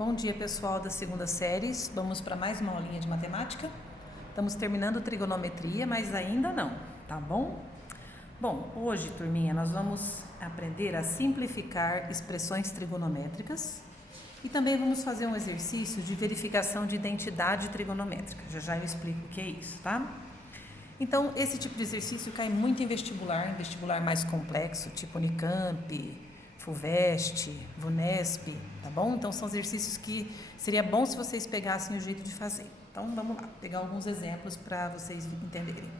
Bom dia, pessoal da segunda série. Vamos para mais uma aulinha de matemática. Estamos terminando trigonometria, mas ainda não, tá bom? Bom, hoje, turminha, nós vamos aprender a simplificar expressões trigonométricas e também vamos fazer um exercício de verificação de identidade trigonométrica. Já já eu explico o que é isso, tá? Então, esse tipo de exercício cai muito em vestibular mais complexo, tipo Unicamp, FUVEST, VUNESP, tá bom? Então, são exercícios que seria bom se vocês pegassem o jeito de fazer. Então, vamos lá, pegar alguns exemplos para vocês entenderem.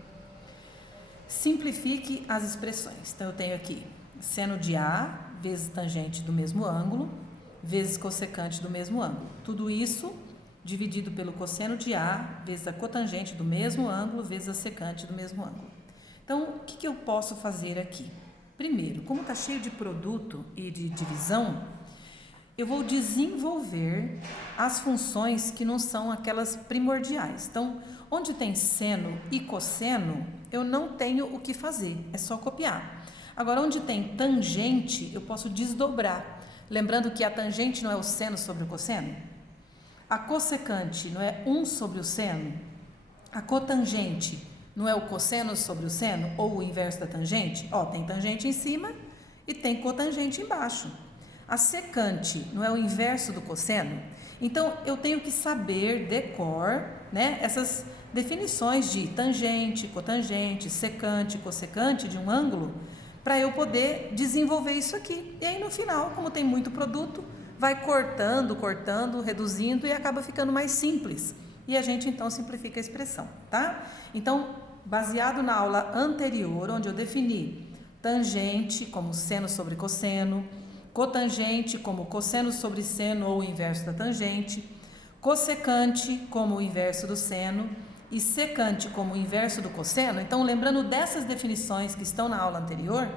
Simplifique as expressões. Então, eu tenho aqui seno de A vezes tangente do mesmo ângulo, vezes cossecante do mesmo ângulo. Tudo isso dividido pelo cosseno de A vezes a cotangente do mesmo ângulo vezes a secante do mesmo ângulo. Então, o que eu posso fazer aqui? Primeiro, como está cheio de produto e de divisão, eu vou desenvolver as funções que não são aquelas primordiais. Então, onde tem seno e cosseno, eu não tenho o que fazer, é só copiar. Agora, onde tem tangente, eu posso desdobrar. Lembrando que a tangente não é o seno sobre o cosseno? A cossecante não é 1 sobre o seno? A cotangente não é o cosseno sobre o seno ou o inverso da tangente? Ó, tem tangente em cima e tem cotangente embaixo. A secante não é o inverso do cosseno? Então, eu tenho que saber de cor, né, essas definições de tangente, cotangente, secante, cossecante de um ângulo, para eu poder desenvolver isso aqui. E aí, no final, como tem muito produto, vai cortando, reduzindo e acaba ficando mais simples. E a gente, então, simplifica a expressão, tá? Então, baseado na aula anterior, onde eu defini tangente como seno sobre cosseno, cotangente como cosseno sobre seno ou o inverso da tangente, cossecante como o inverso do seno e secante como o inverso do cosseno. Então, lembrando dessas definições que estão na aula anterior,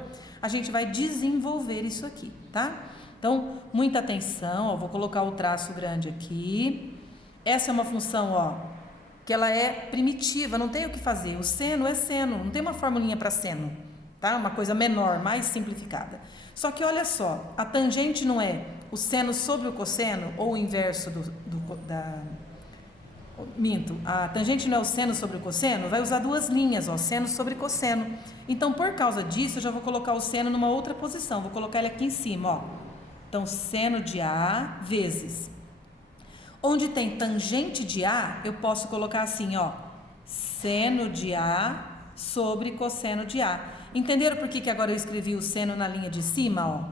a gente vai desenvolver isso aqui, tá? Então, muita atenção, ó, vou colocar o traço grande aqui. Essa é uma função, ó, que ela é primitiva, não tem o que fazer. O seno é seno, não tem uma formulinha para seno, tá? Uma coisa menor, mais simplificada. Só que olha só, a tangente não é o seno sobre o cosseno ou o inverso Minto, a tangente não é o seno sobre o cosseno, vai usar duas linhas, ó, seno sobre cosseno. Então, por causa disso, eu já vou colocar o seno numa outra posição, vou colocar ele aqui em cima, ó. Então, seno de A vezes. Onde tem tangente de A, eu posso colocar assim, ó, seno de A sobre cosseno de A. Entenderam por que agora eu escrevi o seno na linha de cima, ó?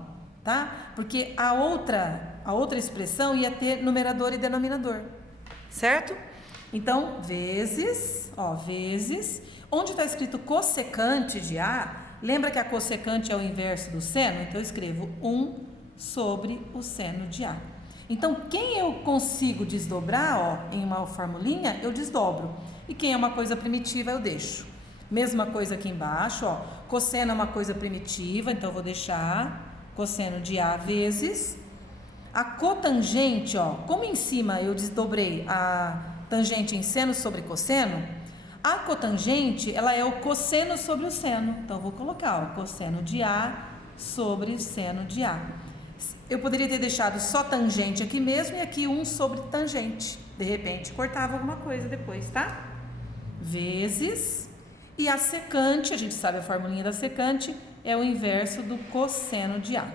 Tá? Porque a outra expressão ia ter numerador e denominador, certo? Então, vezes, ó, vezes. Onde está escrito cossecante de A, lembra que a cossecante é o inverso do seno? Então, eu escrevo 1 sobre o seno de A. Então, quem eu consigo desdobrar, ó, em uma formulinha, eu desdobro. E quem é uma coisa primitiva, eu deixo. Mesma coisa aqui embaixo, ó. Cosseno é uma coisa primitiva, então eu vou deixar cosseno de A vezes. A cotangente, ó, como em cima eu desdobrei a tangente em seno sobre cosseno, a cotangente, ela é o cosseno sobre o seno. Então, eu vou colocar, ó, cosseno de A sobre seno de A. Eu poderia ter deixado só tangente aqui mesmo e aqui 1 sobre tangente. De repente, cortava alguma coisa depois, tá? Vezes. E a secante, a gente sabe a formulinha da secante, é o inverso do cosseno de A.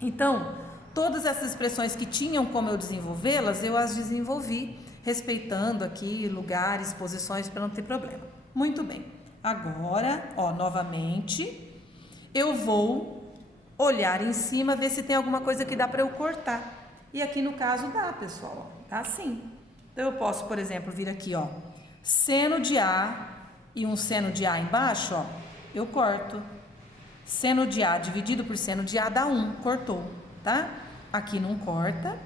Então, todas essas expressões que tinham como eu desenvolvê-las, eu as desenvolvi, respeitando aqui lugares, posições, para não ter problema. Muito bem. Agora, ó, novamente, eu vou olhar em cima, ver se tem alguma coisa que dá para eu cortar. E aqui no caso dá, pessoal, ó, tá assim. Então eu posso, por exemplo, vir aqui, ó, seno de A e um seno de A embaixo, ó, eu corto. Seno de A dividido por seno de A dá 1, cortou, tá? Aqui não corta.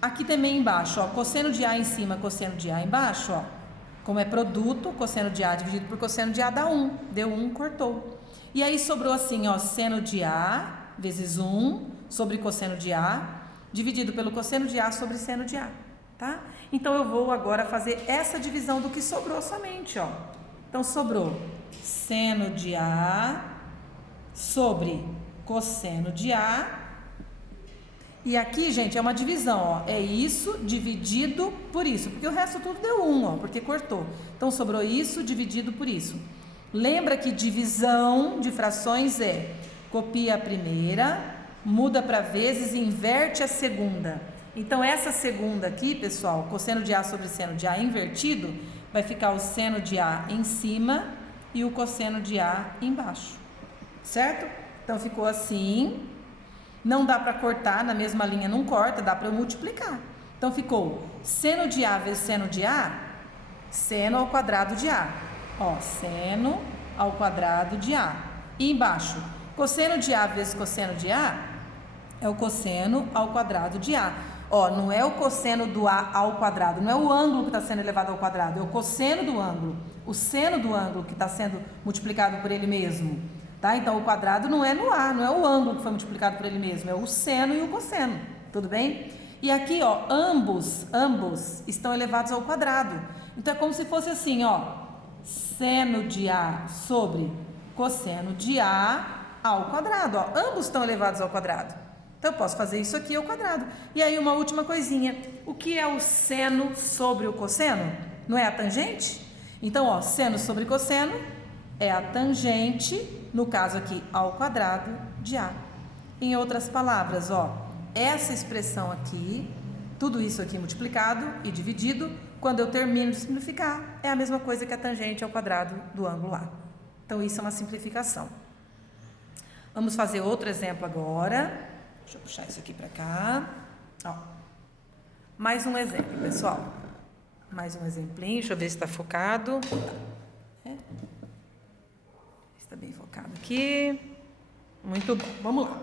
Aqui também embaixo, ó, cosseno de A em cima, cosseno de A embaixo, ó. Como é produto, cosseno de A dividido por cosseno de A dá 1, deu 1, cortou. E aí sobrou assim, ó, seno de A vezes 1 sobre cosseno de A, dividido pelo cosseno de A sobre seno de A, tá? Então, eu vou agora fazer essa divisão do que sobrou somente, ó. Então, sobrou seno de A sobre cosseno de A E aqui, gente, é uma divisão, ó. É isso dividido por isso. Porque o resto tudo deu 1, ó, porque cortou. Então, sobrou isso dividido por isso. Lembra que divisão de frações é copia a primeira, muda para vezes e inverte a segunda. Então, essa segunda aqui, pessoal, cosseno de A sobre seno de A invertido, vai ficar o seno de A em cima e o cosseno de A embaixo. Certo? Então, ficou assim. Não dá para cortar, na mesma linha não corta, dá para eu multiplicar. Então, ficou seno de A vezes seno de A, seno ao quadrado de A. Ó, seno ao quadrado de A. E embaixo, cosseno de A vezes cosseno de A é o cosseno ao quadrado de A. Ó, não é o cosseno do A ao quadrado, não é o ângulo que está sendo elevado ao quadrado, é o cosseno do ângulo, o seno do ângulo que está sendo multiplicado por ele mesmo. Tá? Então, o quadrado não é no A, não é o ângulo que foi multiplicado por ele mesmo, é o seno e o cosseno, tudo bem? E aqui, ó, ambos estão elevados ao quadrado. Então, é como se fosse assim, ó, seno de A sobre cosseno de A ao quadrado, ó, ambos estão elevados ao quadrado. Então, eu posso fazer isso aqui ao quadrado. E aí, uma última coisinha, o que é o seno sobre o cosseno? Não é a tangente? Então, ó, seno sobre cosseno é a tangente, no caso aqui, ao quadrado de A. Em outras palavras, ó, essa expressão aqui, tudo isso aqui multiplicado e dividido, quando eu termino de simplificar, é a mesma coisa que a tangente ao quadrado do ângulo A. Então, isso é uma simplificação. Vamos fazer outro exemplo agora. Deixa eu puxar isso aqui para cá. Ó. Mais um exemplo, pessoal. Mais um exemplinho, deixa eu ver se está focado. Está bem focado aqui. Muito bom, vamos lá.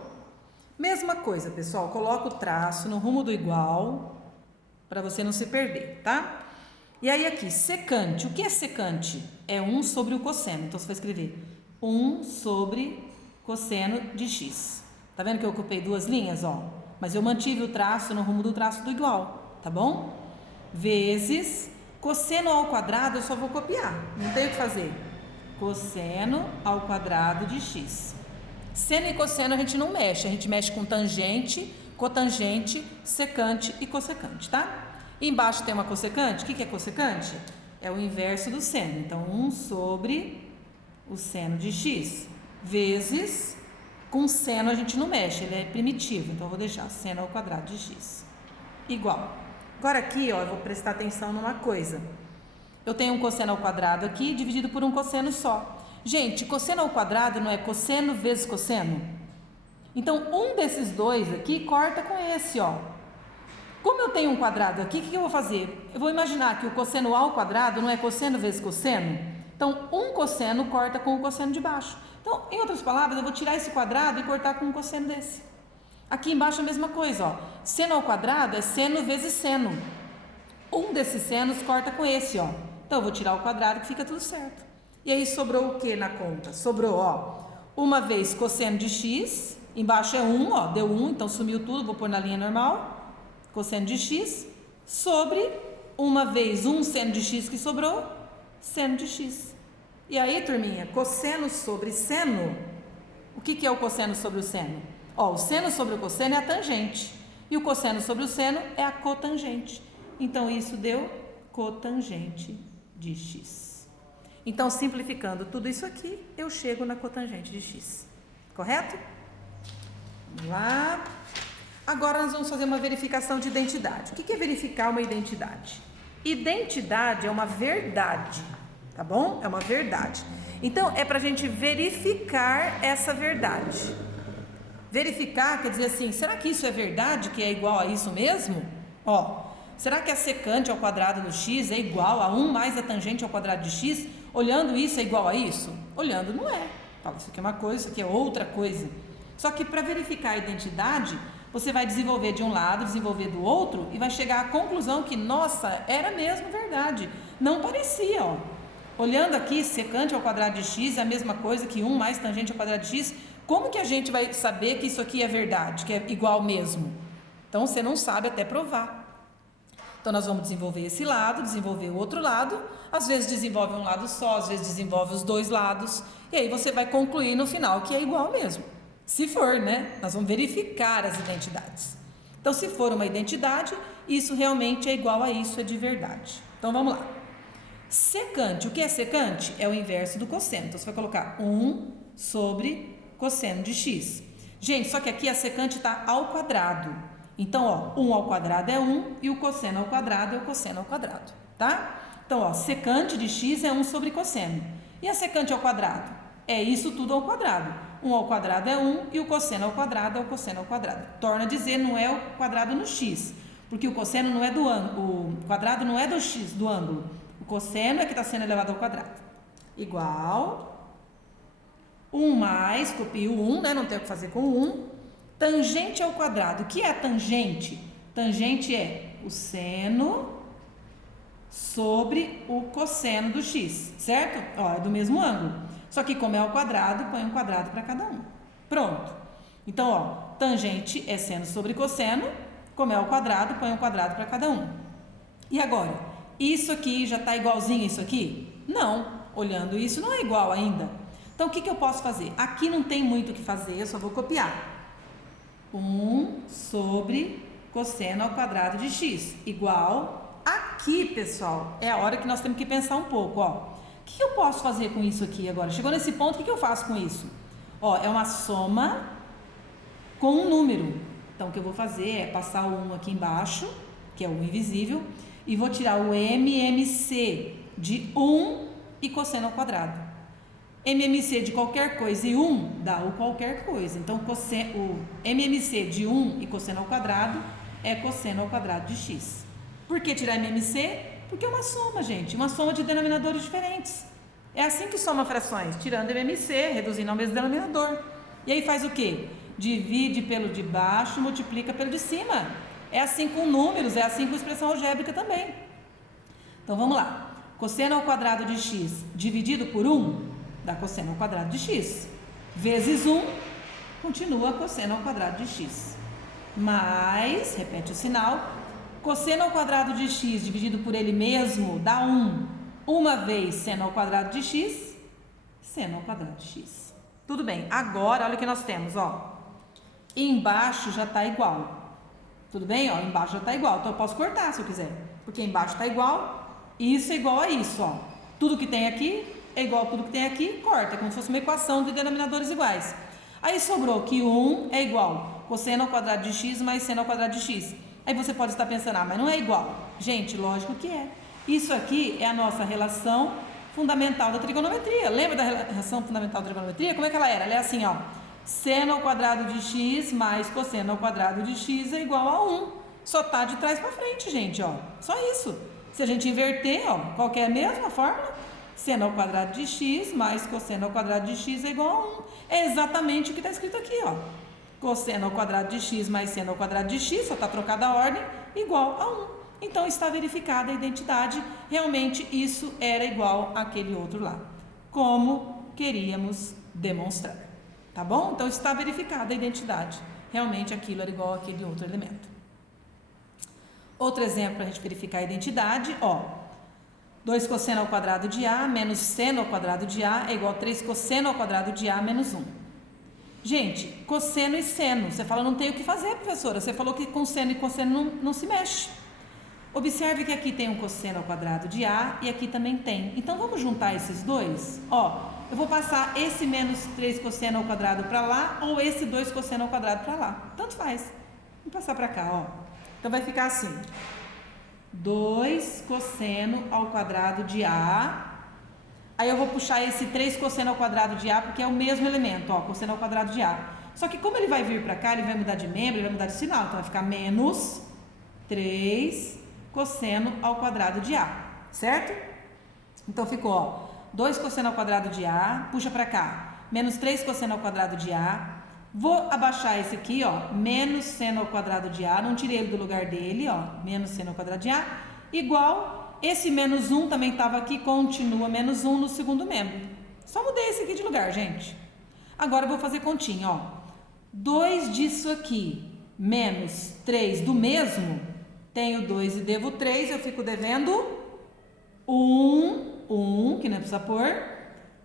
Mesma coisa, pessoal, coloca o traço no rumo do igual, para você não se perder, tá? E aí aqui, secante, o que é secante? É 1 sobre o cosseno, então você vai escrever 1 sobre cosseno de x. Tá vendo que eu ocupei duas linhas, ó? Mas eu mantive o traço no rumo do traço do igual, tá bom? Vezes cosseno ao quadrado, eu só vou copiar, não tenho o que fazer. Cosseno ao quadrado de x. Seno e cosseno a gente não mexe, a gente mexe com tangente, cotangente, secante e cossecante, tá? E embaixo tem uma cossecante, o que é cossecante? É o inverso do seno, então 1 sobre o seno de x, vezes, com seno a gente não mexe, ele é primitivo, então eu vou deixar seno ao quadrado de x, igual. Agora aqui, ó, eu vou prestar atenção numa coisa. Eu tenho um cosseno ao quadrado aqui, dividido por um cosseno só. Gente, cosseno ao quadrado não é cosseno vezes cosseno? Então, um desses dois aqui corta com esse, ó. Como eu tenho um quadrado aqui, o que eu vou fazer? Eu vou imaginar que o cosseno ao quadrado não é cosseno vezes cosseno? Então, um cosseno corta com o cosseno de baixo. Então, em outras palavras, eu vou tirar esse quadrado e cortar com um cosseno desse. Aqui embaixo a mesma coisa, ó. Seno ao quadrado é seno vezes seno. Um desses senos corta com esse, ó. Então, eu vou tirar o quadrado que fica tudo certo. E aí, sobrou o que na conta? Sobrou, ó, uma vez cosseno de x, embaixo é 1, ó, deu 1, então sumiu tudo, vou pôr na linha normal. Cosseno de x, sobre uma vez seno de x que sobrou, seno de x. E aí, turminha, cosseno sobre seno, o que é o cosseno sobre o seno? Ó, o seno sobre o cosseno é a tangente, e o cosseno sobre o seno é a cotangente. Então, isso deu cotangente de x. Então, simplificando tudo isso aqui, eu chego na cotangente de x. Correto? Vamos lá. Agora, nós vamos fazer uma verificação de identidade. O que é verificar uma identidade? Identidade é uma verdade, tá bom? É uma verdade. Então, é para a gente verificar essa verdade. Verificar quer dizer assim, será que isso é verdade, que é igual a isso mesmo? Ó, será que a secante ao quadrado do x é igual a 1 mais a tangente ao quadrado de x? Olhando isso é igual a isso? Olhando não é. Fala, isso aqui é uma coisa, isso aqui é outra coisa. Só que para verificar a identidade, você vai desenvolver de um lado, desenvolver do outro e vai chegar à conclusão que, nossa, era mesmo verdade. Não parecia, ó. Olhando aqui, secante ao quadrado de x é a mesma coisa que 1 mais tangente ao quadrado de x. Como que a gente vai saber que isso aqui é verdade, que é igual mesmo? Então, você não sabe até provar. Então, nós vamos desenvolver esse lado, desenvolver o outro lado. Às vezes desenvolve um lado só, às vezes desenvolve os dois lados. E aí você vai concluir no final que é igual mesmo. Se for, né? Nós vamos verificar as identidades. Então, se for uma identidade, isso realmente é igual a isso, é de verdade. Então, vamos lá. Secante, o que é secante? É o inverso do cosseno. Então, você vai colocar 1 sobre cosseno de x. Gente, só que aqui a secante está ao quadrado. Então, ó, 1 ao quadrado é 1 e o cosseno ao quadrado é o cosseno ao quadrado, tá? Então, ó, secante de x é 1 sobre cosseno. E a secante ao quadrado? É isso tudo ao quadrado. 1 ao quadrado é 1 e o cosseno ao quadrado é o cosseno ao quadrado. Torna a dizer, não é o quadrado no x, porque o cosseno não é do ângulo, o quadrado não é do x, do ângulo. O cosseno é que está sendo elevado ao quadrado. Igual 1 mais, copio 1, né? Não tem o que fazer com 1. Tangente ao quadrado. O que é tangente? Tangente é o seno sobre o cosseno do x, certo? Ó, é do mesmo ângulo. Só que como é ao quadrado, põe um quadrado para cada um. Pronto. Então, ó, tangente é seno sobre cosseno. Como é ao quadrado, põe um quadrado para cada um. E agora? Isso aqui já está igualzinho a isso aqui? Não. Olhando isso, não é igual ainda. Então, o que eu posso fazer? Aqui não tem muito o que fazer, eu só vou copiar. 1 sobre cosseno ao quadrado de x, igual... Aqui, pessoal, é a hora que nós temos que pensar um pouco, ó. O que eu posso fazer com isso aqui agora? Chegou nesse ponto, o que eu faço com isso? Ó, é uma soma com um número. Então, o que eu vou fazer é passar o 1 aqui embaixo, que é o invisível, e vou tirar o MMC de 1 e cosseno ao quadrado. MMC de qualquer coisa e 1 dá o qualquer coisa. Então, o MMC de 1 e cosseno ao quadrado é cosseno ao quadrado de x. Por que tirar MMC? Porque é uma soma, gente. Uma soma de denominadores diferentes. É assim que soma frações. Tirando MMC, reduzindo ao mesmo denominador. E aí faz o quê? Divide pelo de baixo, multiplica pelo de cima. É assim com números, é assim com expressão algébrica também. Então, vamos lá. Cosseno ao quadrado de x dividido por 1 dá cosseno ao quadrado de x. Vezes 1, continua cosseno ao quadrado de x. Mais, repete o sinal, cosseno ao quadrado de x dividido por ele mesmo dá 1. Uma vez seno ao quadrado de x, seno ao quadrado de x. Tudo bem, agora olha o que nós temos, ó. Embaixo já está igual. Tudo bem? Ó, embaixo já está igual. Então eu posso cortar se eu quiser, porque embaixo está igual, isso é igual a isso, ó. Tudo que tem aqui é igual a tudo que tem aqui, corta, como se fosse uma equação de denominadores iguais. Aí sobrou que 1 é igual cosseno ao quadrado de x mais seno ao quadrado de x. Aí você pode estar pensando, mas não é igual. Gente, lógico que é. Isso aqui é a nossa relação fundamental da trigonometria. Lembra da relação fundamental da trigonometria? Como é que ela era? Ela é assim, ó. Seno ao quadrado de x mais cosseno ao quadrado de x é igual a 1. Só tá de trás para frente, gente, ó. Só isso. Se a gente inverter, ó, qual que é a mesma fórmula? Seno ao quadrado de x mais cosseno ao quadrado de x é igual a 1. É exatamente o que está escrito aqui, ó. Cosseno ao quadrado de x mais seno ao quadrado de x, só está trocada a ordem, igual a 1. Então, está verificada a identidade. Realmente, isso era igual àquele outro lá. Como queríamos demonstrar. Tá bom? Então, está verificada a identidade. Realmente, aquilo era igual àquele outro elemento. Outro exemplo para a gente verificar a identidade, ó. 2 cosseno ao quadrado de A menos seno ao quadrado de A é igual a 3 cosseno ao quadrado de A menos 1. Gente, cosseno e seno. Você fala, não tem o que fazer, professora. Você falou que com seno e cosseno não se mexe. Observe que aqui tem um cosseno ao quadrado de A e aqui também tem. Então, vamos juntar esses dois? Ó, eu vou passar esse menos 3 cosseno ao quadrado para lá ou esse 2 cosseno ao quadrado para lá. Tanto faz. Vou passar para cá, ó. Então, vai ficar assim. 2 cosseno ao quadrado de A. Aí eu vou puxar esse 3 cosseno ao quadrado de A, porque é o mesmo elemento, ó, cosseno ao quadrado de A. Só que como ele vai vir para cá, ele vai mudar de membro, ele vai mudar de sinal. Então vai ficar menos 3 cosseno ao quadrado de A, certo? Então ficou, ó, 2 cosseno ao quadrado de A, puxa para cá, menos 3 cosseno ao quadrado de A. Vou abaixar esse aqui, ó, menos seno ao quadrado de A, não tirei ele do lugar dele, ó, menos seno ao quadrado de A, igual, esse menos 1 também estava aqui, continua menos 1 no segundo membro. Só mudei esse aqui de lugar, gente. Agora eu vou fazer continha, ó. 2 disso aqui, menos 3 do mesmo, tenho 2 e devo 3, eu fico devendo 1, que não precisa pôr,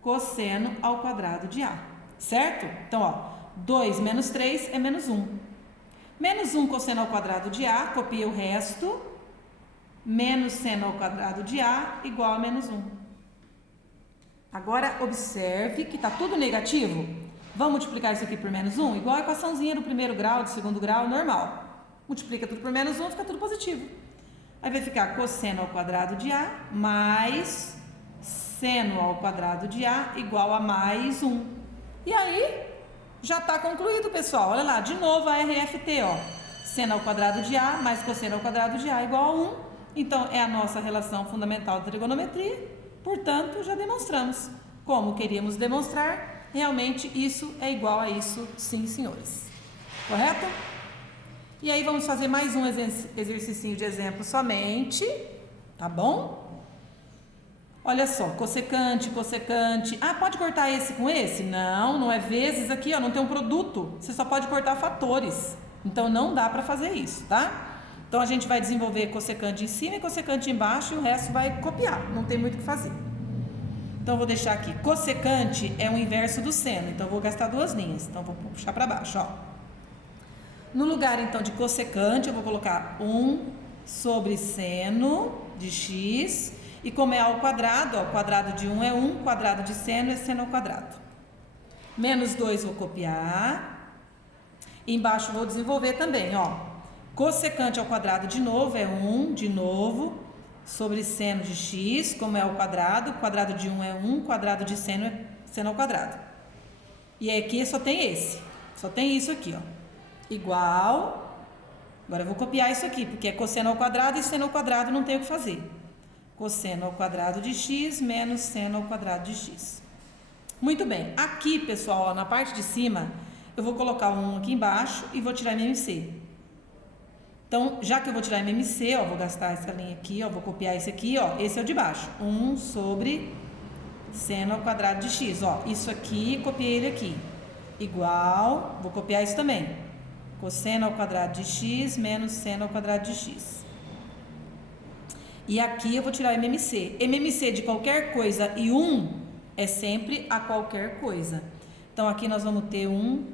cosseno ao quadrado de A, certo? Então, ó, 2 menos 3 é menos 1. Menos 1 cosseno ao quadrado de A, copia o resto, menos seno ao quadrado de A igual a menos 1. Agora, observe que está tudo negativo. Vamos multiplicar isso aqui por menos 1? Igual a equaçãozinha do primeiro grau, do segundo grau, normal. Multiplica tudo por menos 1, fica tudo positivo. Aí vai ficar cosseno ao quadrado de A mais seno ao quadrado de A igual a mais 1. E aí, já está concluído, pessoal. Olha lá, de novo a RFT, ó. Seno ao quadrado de A mais cosseno ao quadrado de A igual a 1. Então, é a nossa relação fundamental da trigonometria. Portanto, já demonstramos. Como queríamos demonstrar, realmente isso é igual a isso, sim, senhores. Correto? E aí, vamos fazer mais um exercício de exemplo somente. Tá bom? Olha só, cossecante, cossecante. Ah, pode cortar esse com esse? Não, não é vezes aqui, ó, não tem um produto. Você só pode cortar fatores. Então, não dá para fazer isso, tá? Então, a gente vai desenvolver cossecante em cima e cossecante embaixo e o resto vai copiar. Não tem muito o que fazer. Então, eu vou deixar aqui. Cossecante é o inverso do seno. Então, eu vou gastar duas linhas. Então, vou puxar para baixo, ó. No lugar, então, de cossecante, eu vou colocar 1 sobre seno de x. E como é ao quadrado, ó, quadrado de 1 é 1, quadrado de seno é seno ao quadrado. Menos 2 vou copiar. E embaixo vou desenvolver também, ó. Cossecante ao quadrado de novo é 1, de novo, sobre seno de x, como é ao quadrado de 1 é 1, quadrado de seno é seno ao quadrado. E aqui só tem esse, só tem isso aqui, ó. Igual, agora eu vou copiar isso aqui, porque é cosseno ao quadrado e seno ao quadrado, não tem o que fazer. Cosseno ao quadrado de x menos seno ao quadrado de x. Muito bem, aqui, pessoal, ó, na parte de cima, eu vou colocar um 1 aqui embaixo e vou tirar MMC. Então, já que eu vou tirar MMC, ó, vou gastar essa linha aqui, ó, vou copiar esse aqui, ó, esse é o de baixo. 1 sobre seno ao quadrado de x, ó, isso aqui, copiei ele aqui. Igual, vou copiar isso também. Cosseno ao quadrado de x menos seno ao quadrado de x. E aqui eu vou tirar MMC. MMC de qualquer coisa e 1 é sempre a qualquer coisa. Então, aqui nós vamos ter 1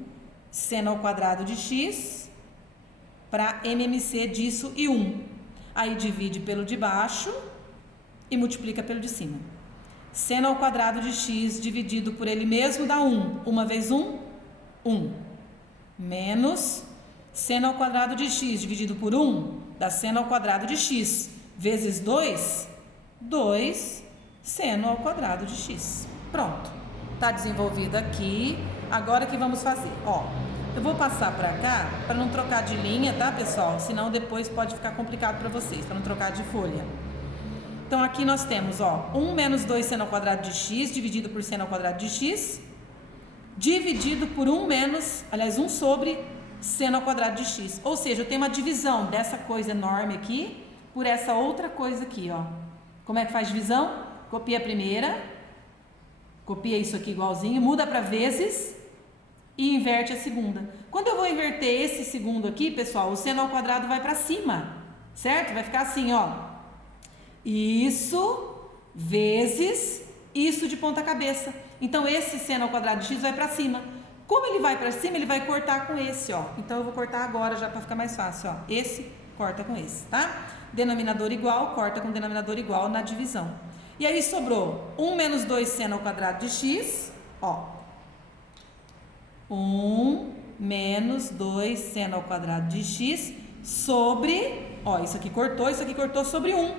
seno ao quadrado de x para MMC disso e 1. Aí divide pelo de baixo e multiplica pelo de cima. Seno ao quadrado de x dividido por ele mesmo dá 1. 1 vezes 1, 1. Menos seno ao quadrado de x dividido por 1 dá seno ao quadrado de x. Vezes 2, 2 seno ao quadrado de x. Pronto. Está desenvolvido aqui. Agora o que vamos fazer? Ó, eu vou passar para cá para não trocar de linha, tá, pessoal? Senão depois pode ficar complicado para vocês, para não trocar de folha. Então, aqui nós temos, ó, 1 menos 2 seno ao quadrado de x dividido por seno ao quadrado de x dividido por 1 menos, aliás, 1 sobre seno ao quadrado de x. Ou seja, eu tenho uma divisão dessa coisa enorme aqui por essa outra coisa aqui, ó. Como é que faz divisão? Copia a primeira, copia isso aqui igualzinho, muda para vezes e inverte a segunda. Quando eu vou inverter esse segundo aqui, pessoal, o seno ao quadrado vai para cima, certo? Vai ficar assim, ó. Isso vezes isso de ponta cabeça. Então, esse seno ao quadrado de x vai para cima. Como ele vai para cima, ele vai cortar com esse, ó. Então, eu vou cortar agora já para ficar mais fácil, ó. Esse corta com esse, tá? Denominador igual, corta com denominador igual na divisão. E aí sobrou 1 menos 2 seno ao quadrado de x, ó. 1 menos 2 seno ao quadrado de x sobre, ó, isso aqui cortou sobre 1.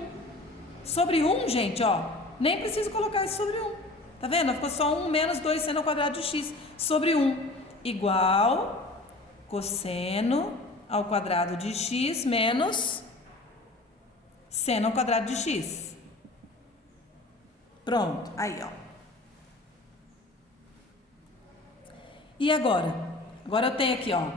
Sobre 1, gente, ó, nem preciso colocar isso sobre 1. Tá vendo? Ficou só 1 menos 2 seno ao quadrado de x sobre 1. Igual cosseno ao quadrado de x menos seno ao quadrado de x. Pronto, aí, ó. E agora? Agora eu tenho aqui, ó.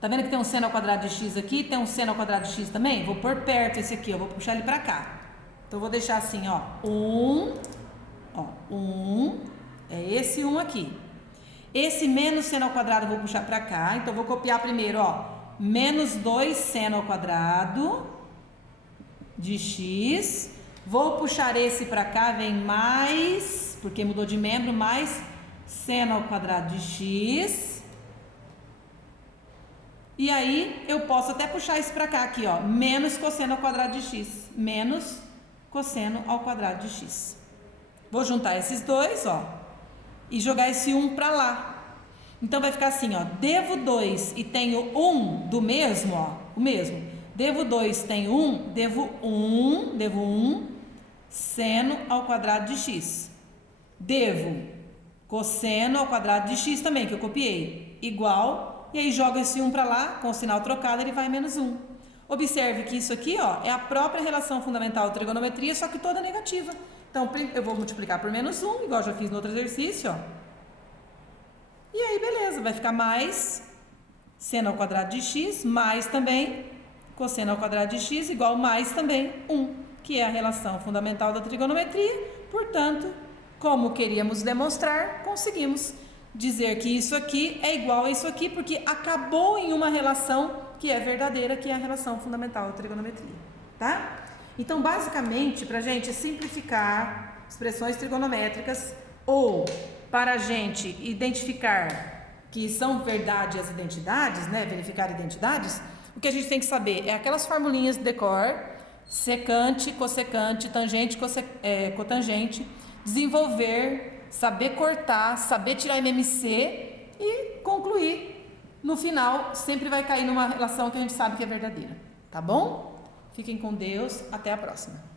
Tá vendo que tem um seno ao quadrado de x aqui? Tem um seno ao quadrado de x também? Vou pôr perto esse aqui, ó. Vou puxar ele pra cá. Então, eu vou deixar assim, ó. 1, ó. 1, é esse 1 aqui. Esse menos seno ao quadrado eu vou puxar pra cá. Então, eu vou copiar primeiro, ó. Menos 2 seno ao quadrado de x. Vou puxar esse pra cá, vem mais, porque mudou de membro, mais seno ao quadrado de x. E aí eu posso até puxar isso para cá aqui, ó, menos cosseno ao quadrado de x, menos cosseno ao quadrado de x. Vou juntar esses dois, ó, e jogar esse 1 para lá. Então vai ficar assim, ó, devo 2 e tenho 1 do mesmo, ó, o mesmo. Devo 2, tenho 1, devo 1 seno ao quadrado de x. Devo cosseno ao quadrado de x também, que eu copiei, igual, e aí joga esse 1 para lá, com o sinal trocado, ele vai menos 1. Observe que isso aqui, ó, é a própria relação fundamental de trigonometria, só que toda negativa. Então, eu vou multiplicar por menos 1, igual eu já fiz no outro exercício, ó. E aí, beleza, vai ficar mais seno ao quadrado de x, mais também cosseno ao quadrado de x, igual mais também 1, que é a relação fundamental da trigonometria. Portanto, como queríamos demonstrar, conseguimos dizer que isso aqui é igual a isso aqui, porque acabou em uma relação que é verdadeira, que é a relação fundamental da trigonometria, tá? Então, basicamente, para a gente simplificar expressões trigonométricas ou para a gente identificar que são verdade as identidades, né, verificar identidades, o que a gente tem que saber é aquelas formulinhas de decor, secante, cossecante, tangente, cotangente, desenvolver, saber cortar, saber tirar MMC e concluir. No final, sempre vai cair numa relação que a gente sabe que é verdadeira, tá bom? Fiquem com Deus, até a próxima.